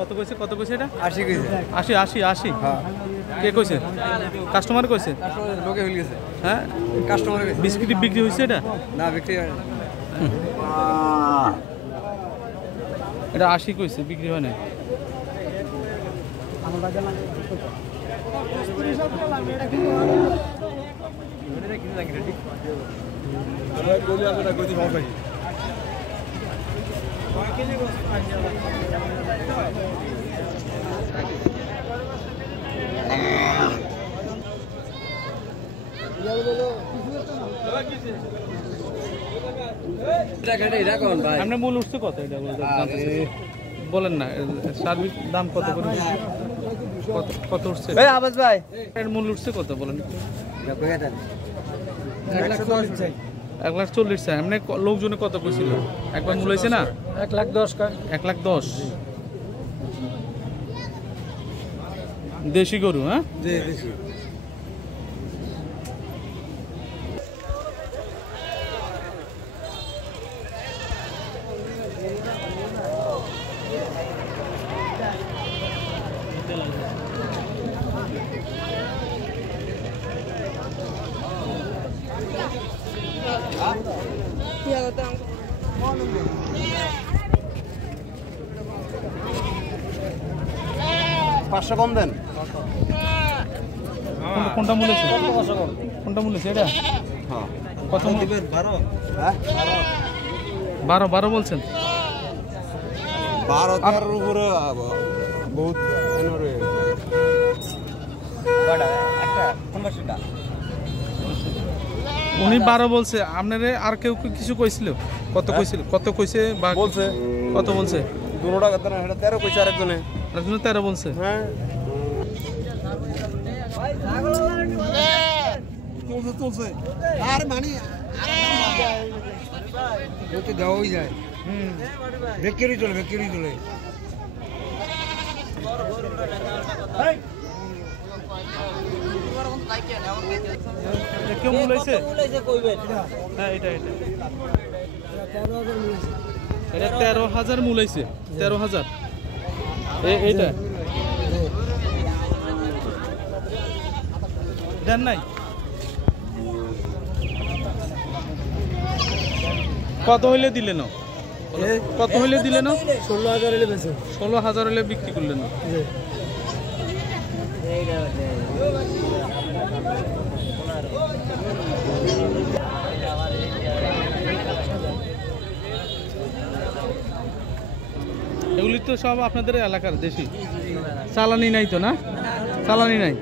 কত কইছে কত কইছে এটা 80 কইছে 80 80 80 হ্যাঁ কে কইছে কাস্টমার কইছে লোকে হয়ে গেছে হ্যাঁ কাস্টমার কইছে বিস্কিট বিক্রি হইছে এটা না বিক্রি হয় এটা 80 কইছে বিক্রি হয় না আমার বাজার না এটা কিনে লাগি রেডি আমরা কইলে আমরা কইতে ভালো লাগি আপনার মূল উঠছে কত এটা বলেন না সার্ভিস দাম কত করে কত উঠছে আবাস ভাই এর মূল উঠছে কত বলেন 1,40,000 চাই এমনি লোকজনে কত কইছিল একবার মূল হয়েছে না 1,10,000 1,10,000 দেশি গরু হ্যাঁ দেশি পাঁচশো কম দেন কোনটা মূল আছে কোনটা মূল আছে এটা হ্যাঁ কত দিবেন 12 হ্যাঁ 12 বলছেন 12 এর উপরে বহুত এনরে বড় একটা কমার্শিয়ালটা উনি 12 বলছে আপনারে আর কেউ কিছু কইছিল কত কইছিল কত কইছে বা বলছে কত বলছে দুটোটা কত না এটা 13 কইছে আরেকজনে 13 বলছে হ্যাঁ চলছে আর মানে ওতে দেওয়াই যায় বেকেরি চলে কেউ মূল হয়েছে হ্যাঁ এটা 13,000 মূল হয়েছে 13,000 এইটা দেন নাই কত হইলে দিলেন কত হইলে দিলেন 16,000 হলে বেচে 16,000 হলে বিক্রি করলেন এগুলি তো সব আপনাদের এলাকার দেশি চালানি নাই তো না চালানি নাই